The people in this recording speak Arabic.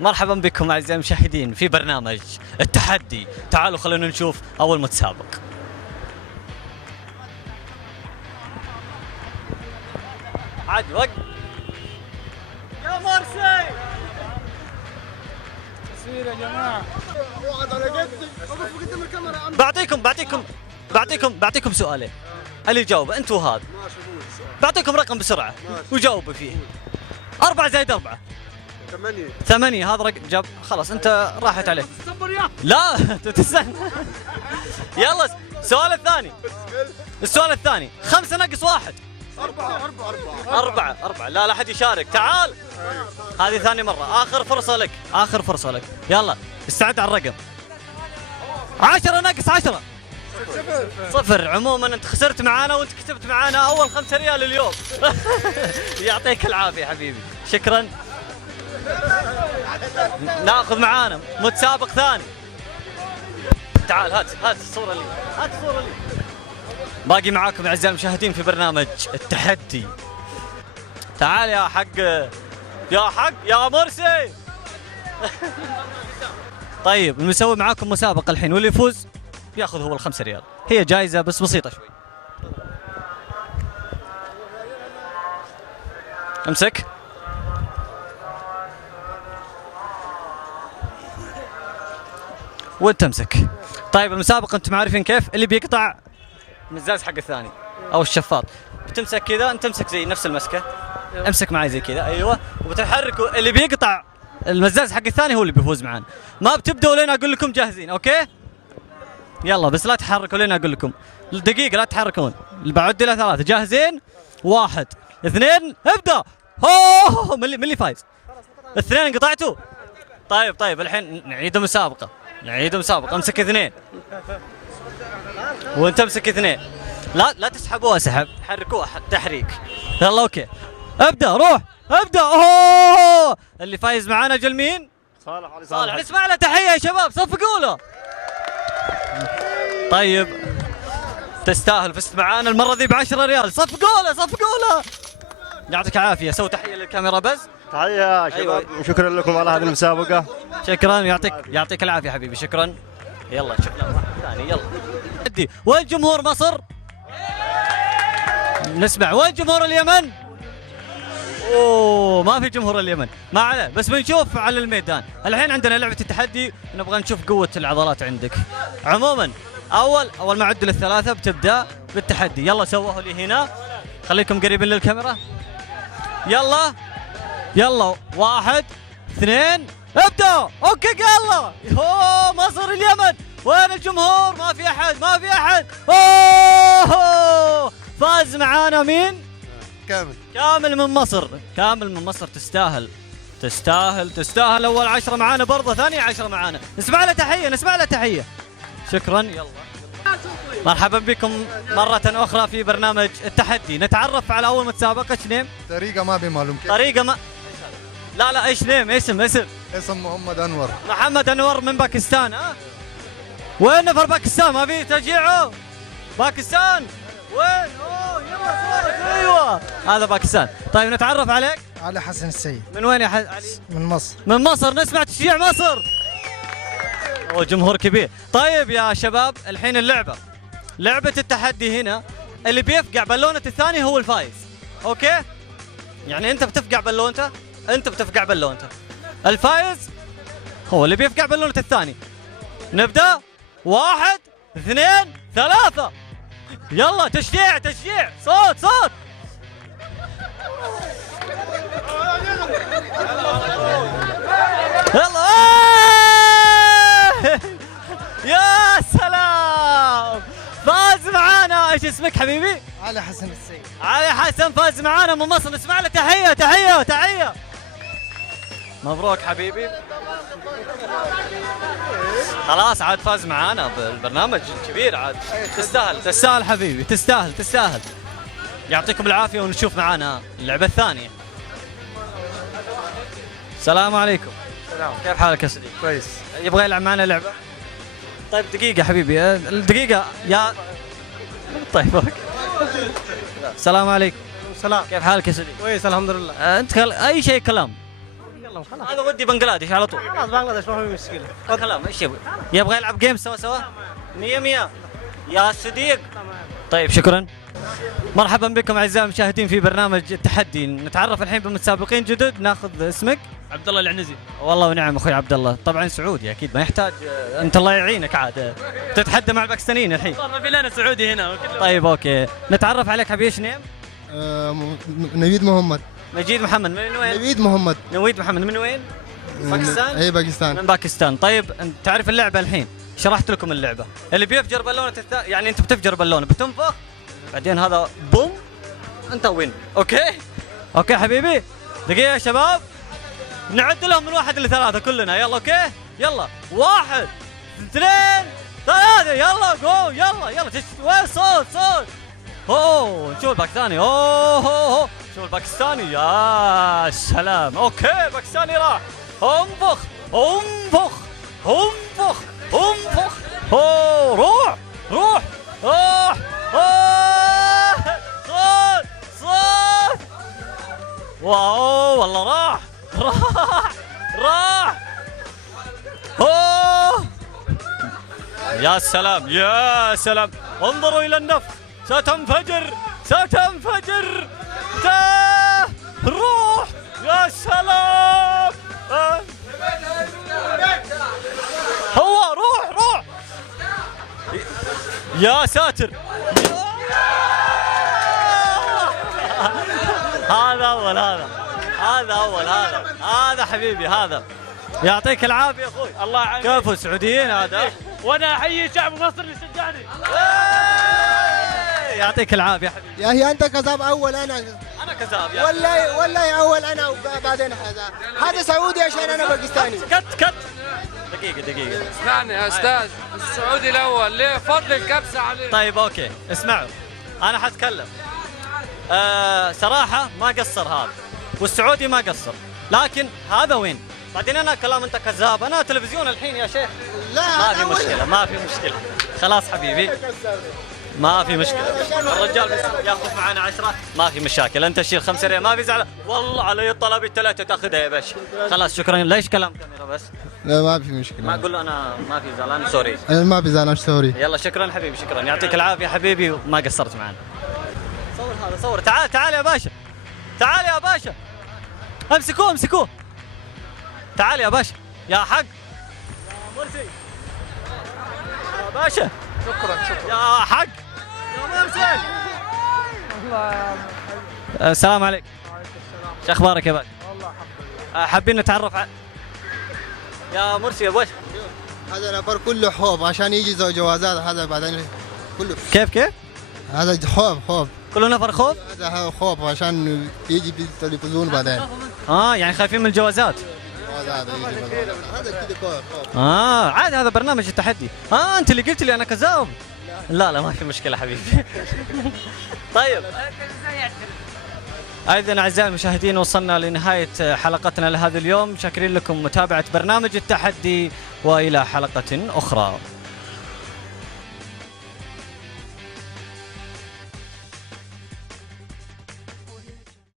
مرحبا بكم أعزائي المشاهدين في برنامج التحدي. تعالوا خلونا نشوف أول متسابق. عاد وقت يا مرسي. تصوير يا جماعة. بعطيكم سؤالين، اللي يجاوب أنت وهذا بعطيكم رقم بسرعة وجاوبوا فيه. 4 زائد 4 8. هذا رقم جاب خلاص أنت راحت عليك. لا تستنى. يلا السؤال الثاني 5 ناقص 1. 4. لا أحد يشارك. تعال هذه ثاني مرة. آخر فرصة لك. يلا استعد على الرقم. 10 ناقص 10 0. عموما انت خسرت معانا وانت كسبت معانا اول 5 ريال اليوم. يعطيك العافية حبيبي، شكرا. ناخذ معانا متسابق ثاني. تعال هات الصورة لي. باقي معاكم اعزائي المشاهدين في برنامج التحدي. تعال يا حق يا مرسي. طيب بنسوي معاكم مسابقة الحين، واللي يفوز ياخذ هو ال5 ريال. هي جائزة بس بسيطة شوي. امسك. وانت امسك. طيب المسابقة انتم عارفين كيف؟ اللي بيقطع المزاز حق الثاني او الشفاط بتمسك كذا، انت امسك زي نفس المسكة. امسك معي زي كذا، ايوه، وبتحركوا. اللي بيقطع المزاز حق الثاني هو اللي بيفوز معنا. ما بتبدأوا لين اقول لكم جاهزين، اوكي؟ يلا بس لا تحركوا لين اقول لكم. دقيقة لا تحركون. بعد إلى 3. جاهزين؟ 1 2 ابدأ. اوه من اللي فايز؟ 2 قطعتوا؟ طيب الحين نعيد المسابقة. امسك 2 وانت امسك 2. لا تسحبوها سحب، حركوها تحريك. يلا اوكي ابدأ. روح ابدأ. اوه اللي فايز معانا جل مين؟ صالح. نسمع له تحية يا شباب، صفقوا له. طيب تستاهل، فزت معانا المرة ذي ب10 ريال. صفقوا له. يعطيك العافية. سوي تحية للكاميرا بس. تحية يا شباب. أيوة. شكرا لكم على هذه المسابقة. شكرا. يعطيك العافية حبيبي، شكرا. يلا شوف لنا واحد ثاني. يلا وين جمهور مصر؟ نسمع. وين جمهور اليمن؟ اوه ما في جمهور اليمن، ما عليه، بس بنشوف على الميدان. الحين عندنا لعبة التحدي، نبغى نشوف قوة العضلات عندك. عموما اول ما اعد لل3 بتبدا بالتحدي. يلا سووه لي هنا، خليكم قريبين للكاميرا. يلا 1 2 ابدا. اوكي يلا. اوه مصر اليمن، وين الجمهور؟ ما في احد. اوه فاز معانا مين؟ كامل من مصر. تستاهل. اول 10 معانا، برضه ثاني 10 معانا. نسمع له تحية. شكرا. يلا مرحبا بكم مرة أخرى في برنامج التحدي. نتعرف على أول متسابق. ايش نيم؟ طريقة ما بمعلوم كيف. طريقة ما لا ايش نيم؟ اسم محمد أنور من باكستان. وين نفر باكستان؟ ما في تشجيعه. باكستان وين؟ يلا ايوه هذا باكستان. طيب نتعرف عليك. علي حسن السيد. من وين يا علي؟ من مصر. نسمع تشجيع مصر. جمهور كبير. طيب يا شباب الحين لعبة التحدي هنا، اللي بيفقع بالونة الثاني هو الفايز. اوكي؟ يعني انت بتفقع بالونته، الفايز هو اللي بيفقع بالونة الثاني. نبدأ 1 2 3. يلا تشجيع صوت. يلا يا سلام، فاز معانا. ايش اسمك حبيبي؟ علي حسن السيد. علي حسن فاز معانا من مصر. نسمع له تحية. مبروك حبيبي. خلاص عاد فاز معانا بالبرنامج كبير. عاد تستاهل حبيبي، تستاهل. يعطيكم العافية، ونشوف معانا اللعبة الثانية. السلام عليكم. كيف حالك يا صديقي؟ كويس. يبغى يلعب معنا لعبة؟ طيب دقيقة حبيبي، دقيقة يا طيب اوكي. السلام عليكم. السلام. كيف حالك يا صديقي؟ كويس الحمد لله. انت اي شيء كلام. خلاص هذا ودي بنجلاديش على طول. خلاص بنغلاديش ما في مشكله. كلام ايش يبغى يلعب جيم سوا 100 يا صديق. طيب شكرا. مرحبا بكم اعزائي المشاهدين في برنامج التحدي. نتعرف الحين بمتسابقين جدد. ناخذ اسمك. عبد الله العنزي. والله ونعم اخوي عبد الله. طبعا سعودي اكيد ما يحتاج. انت الله يعينك عاد تتحدى مع الباكستانيين الحين. صار ما في لنا سعودي هنا. طيب اوكي نتعرف عليك حبيبي. ايش نيم؟ نويد محمد. مجيد محمد. من وين؟ نويد محمد. نويد محمد من وين؟ باكستان؟ اي باكستان. من باكستان. طيب انت تعرف اللعبه الحين. شرحت لكم اللعبه. اللي بيفجر بالونه يعني انت بتفجر بالونه بتنفخ بعدين هذا بوم انت وين. اوكي حبيبي. دقيقه يا شباب نعد لهم من 1 ل 3 كلنا. يلا اوكي يلا 1 2 3 يلا جو يلا وين صوت شوف الباكستاني. اوه شوف الباكستاني يا سلام. اوكي باكستاني راح انفخ روح صوت واو والله راح اوه يا سلام انظروا الى النفخ ستنفجر روح يا سلام. هو روح يا ساتر. هذا اول هذا حبيبي هذا. يعطيك العافيه اخوي. الله يعينك. كفو السعوديين هذا. وانا احيي شعب مصر اللي شجعني. يعطيك العافيه حبيبي. يا هي انت كذاب اول انا كذاب يا والله اول انا وبعدين هذا سعودي عشان انا باكستاني. كت دقيقه اسمعني يا استاذ السعودي الاول ليه فضل الكبسه عليه. طيب اوكي اسمعوا انا حتكلم. صراحه ما قصر هذا والسعودي ما قصر لكن هذا وين. بعدين انا كلام انت كذاب. انا تلفزيون الحين يا شيخ. لا ما في مشكله خلاص حبيبي ما في مشكله. الرجال ياخذ معنا 10 ما في مشاكل. انت شيل 5 ريال ما في زعل. والله علي الطلب ال3 تاخذها يا باشا. خلاص شكرا. ليش كلام كاميرا بس؟ لا ما في مشكله. ما اقول له انا ما في زعلان سوري. انا ما بزعل سوري. يلا شكرا حبيبي شكرا. يعطيك العافيه حبيبي وما قصرت معنا. صور تعال يا باشا امسكوه تعال يا باشا يا حق مرسي يا باشا. شكرا يا حق يا مرسي. السلام عليكم. شو اخبارك يا باشا؟ والله حابين نتعرف يا مرسي يا باشا. هذا نفر كله خوف عشان يجي جوازات. هذا بعدين كله كيف هذا خوف كله نفر خوف. هذا خوف عشان يجي بالتلفزيون بعدين. يعني خايفين من الجوازات. هذا كذا خوف. عادي هذا برنامج التحدي. انت اللي قلت لي انا كذاب. لا ما في مشكله حبيبي. طيب ايضا اعزائي المشاهدين وصلنا لنهايه حلقتنا لهذا اليوم. شاكرين لكم متابعه برنامج التحدي والى حلقه اخرى.